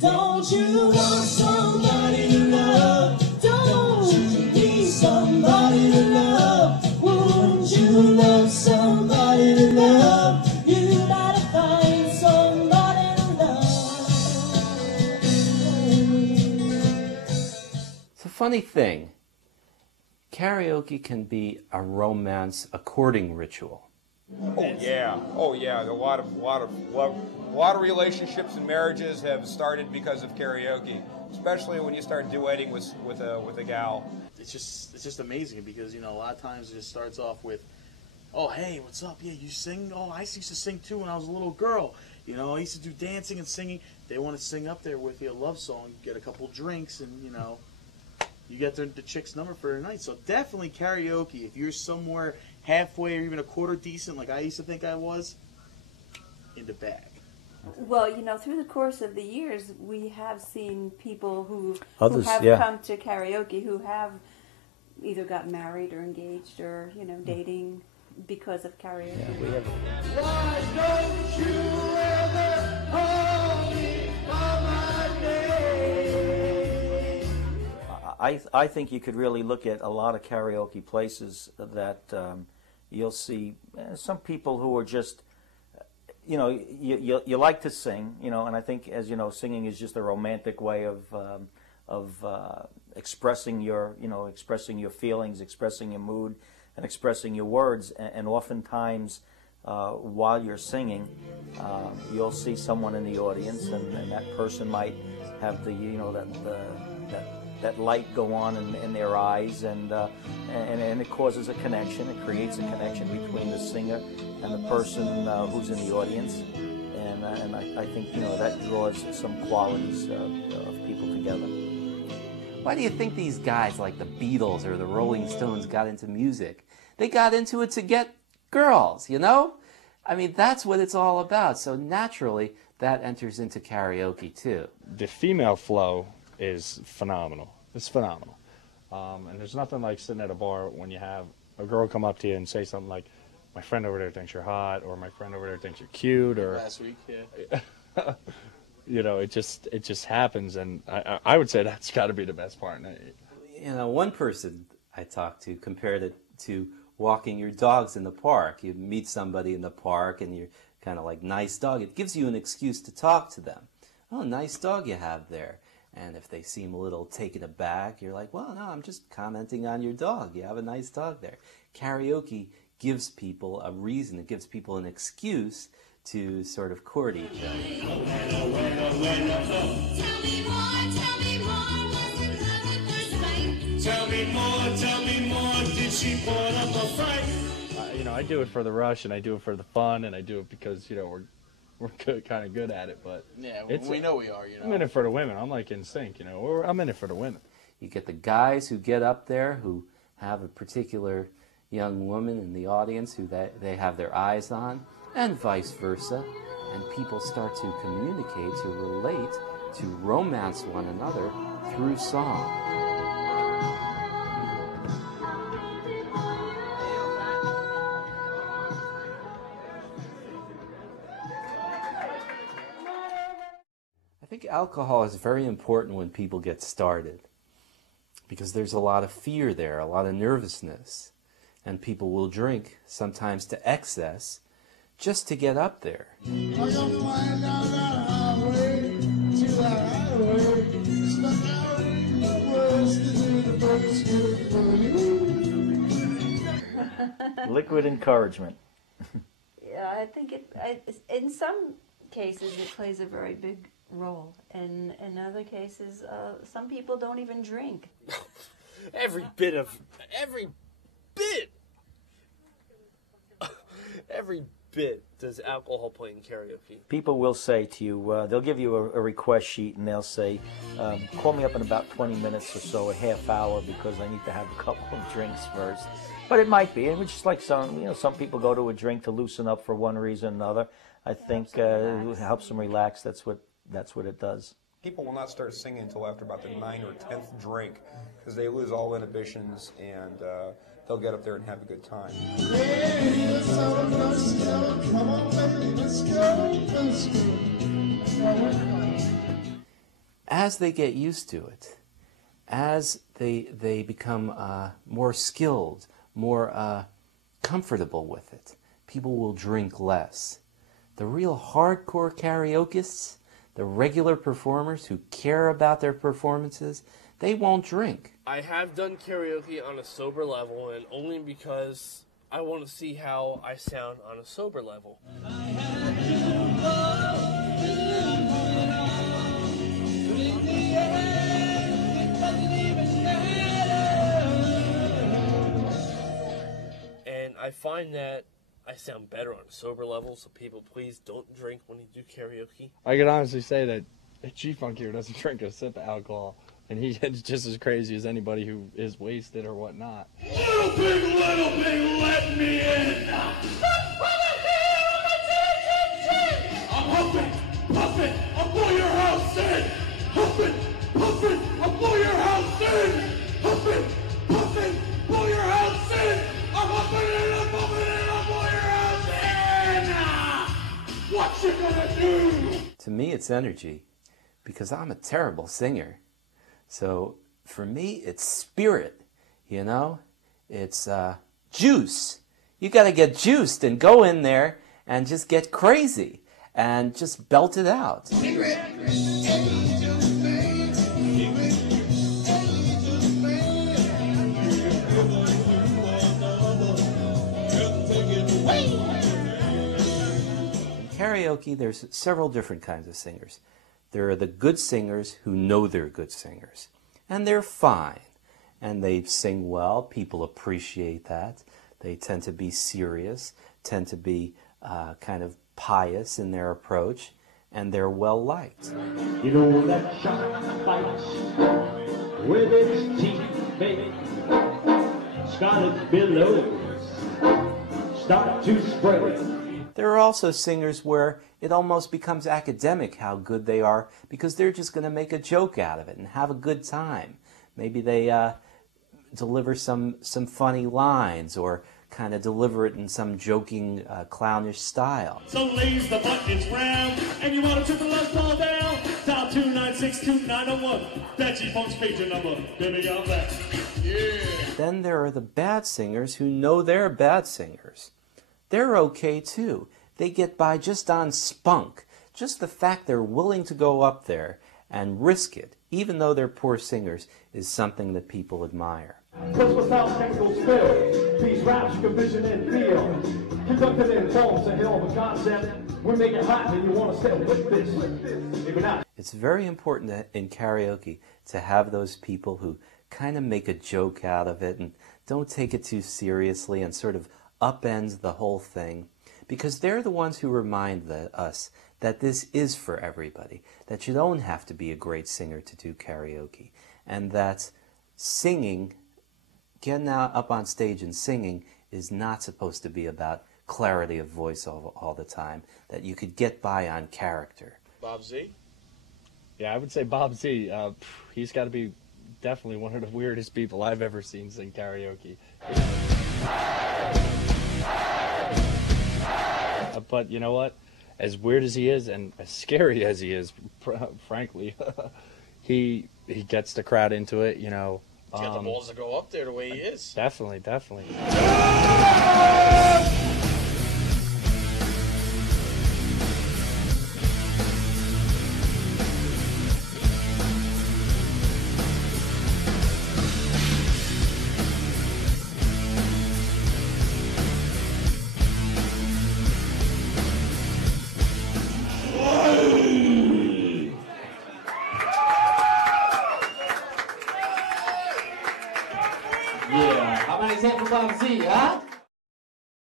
Don't you want somebody to love? Don't you need somebody to love? Wouldn't you love somebody to love? You gotta find somebody to love. It's a funny thing. Karaoke can be a romance, a courting ritual. Oh yeah. A lot of relationships and marriages have started because of karaoke, especially when you start duetting with a gal. It's just amazing because, you know, a lot of times it just starts off with, oh, hey, what's up? Yeah, you sing? Oh, I used to sing too when I was a little girl. You know, I used to do dancing and singing. They want to sing up there with you a love song, get a couple drinks, and, you know, you get the chick's number for the night. So definitely karaoke. If you're somewhere halfway or even a quarter decent, like I used to think I was, in the bag. Well, you know, through the course of the years, we have seen people who Others, have yeah. come to karaoke who have either got married or engaged or, you know, dating because of karaoke. Yeah, we have. Why don't you ever hold me by my name? I think you could really look at a lot of karaoke places that you'll see some people who are just, you know, you like to sing, you know, and I think, as you know, singing is just a romantic way of expressing your, you know, expressing your feelings, expressing your mood, and expressing your words. And oftentimes, while you're singing, you'll see someone in the audience, and that person might have the, you know, that light go on in their eyes, and it causes a connection. It creates a connection between the singer and the person who's in the audience, and I think, you know, that draws some qualities of people together. Why do you think these guys like the Beatles or the Rolling Stones got into music? They got into it to get girls, you know? I mean, that's what it's all about. So naturally, that enters into karaoke too. The female flow is phenomenal. It's phenomenal. And there's nothing like sitting at a bar when you have a girl come up to you and say something like, my friend over there thinks you're hot, or my friend over there thinks you're cute, or Last week, yeah. you know, it just happens, and I would say that's got to be the best part. You know, one person I talked to compared it to walking your dogs in the park. You meet somebody in the park and you're kind of like, nice dog. It gives you an excuse to talk to them. Oh, nice dog you have there. And if they seem a little taken aback, you're like, well, no, I'm just commenting on your dog. You have a nice dog there. Karaoke gives people a reason. It gives people an excuse to sort of court each other. Tell me more, did she put up a fight? You know, I do it for the rush, and I do it for the fun, and I do it because, you know, we're kind of good at it. But Yeah, we know we are, you know. I'm in it for the women. I'm like in sync, you know. I'm in it for the women. You get the guys who get up there who have a particular young woman in the audience who they have their eyes on, and vice versa. And people start to communicate, to relate, to romance one another through song. I think alcohol is very important when people get started because there's a lot of fear there, a lot of nervousness, and people will drink sometimes to excess just to get up there. Liquid encouragement. Yeah, I think in some cases it plays a very big role, and in other cases, some people don't even drink. Every bit. Every bit does alcohol play in karaoke. People will say to you, they'll give you a request sheet, and they'll say, call me up in about 20 minutes or so, a half hour, because I need to have a couple of drinks first. But it might be, and it's just like some people go to a drink to loosen up for one reason or another. I think it helps them relax. That's what it does. People will not start singing until after about the 9th or 10th drink because they lose all inhibitions, and they'll get up there and have a good time. as they get used to it, as they become more skilled, more comfortable with it, people will drink less. The real hardcore karaokists, the regular performers who care about their performances, they won't drink. I have done karaoke on a sober level, and only because I want to see how I sound on a sober level. And I find that I sound better on a sober level, so people, please don't drink when you do karaoke. I can honestly say that G-Funk here doesn't drink a sip of alcohol, and he is just as crazy as anybody who is wasted or whatnot. Little pig, let me in! I'm humping, puffing, I'll blow your house in! Humping, puffing, I'll blow your house in! Humping, puffing, blow your house in! I'm humping it, I'm pumping it, I'll blow your house in! What you gonna do? To me, it's energy, because I'm a terrible singer. So for me, it's spirit, you know? It's juice. You got to get juiced and go in there and just get crazy and just belt it out. Karaoke, there's several different kinds of singers. There are the good singers who know they're good singers, and they're fine, and they sing well. People appreciate that. They tend to be serious, tend to be kind of pious in their approach, and they're well liked. You know that shark bites with its teeth, baby. Scarlet billows start to spread. There are also singers where it almost becomes academic how good they are because they're just going to make a joke out of it and have a good time. Maybe they deliver some funny lines or kind of deliver it in some joking, clownish style. So lays the buttons round, and you want to triple us all down. Dial 2962901. That's G-Funk's pager number. Baby, I'm back. Yeah. Then there are the bad singers who know they're bad singers. They're okay too. They get by just on spunk. Just the fact they're willing to go up there and risk it, even though they're poor singers, is something that people admire. Christmas house technical spill. These raps you can vision and feel. Conducted in forms a hell of a concept. We make it hot and you want to stay with this. Maybe not. It's very important in karaoke to have those people who kind of make a joke out of it and don't take it too seriously and sort of upends the whole thing, because they're the ones who remind us that this is for everybody, that you don't have to be a great singer to do karaoke, and that singing, getting out up on stage and singing, is not supposed to be about clarity of voice all the time, that you could get by on character. Bob Z? Yeah, I would say Bob Z. He's got to be definitely one of the weirdest people I've ever seen sing karaoke. But you know what? As weird as he is and as scary as he is, frankly, he gets the crowd into it, you know. He's got the balls to go up there the way he is. Definitely, definitely. Yeah, how many examples Bob Z, huh?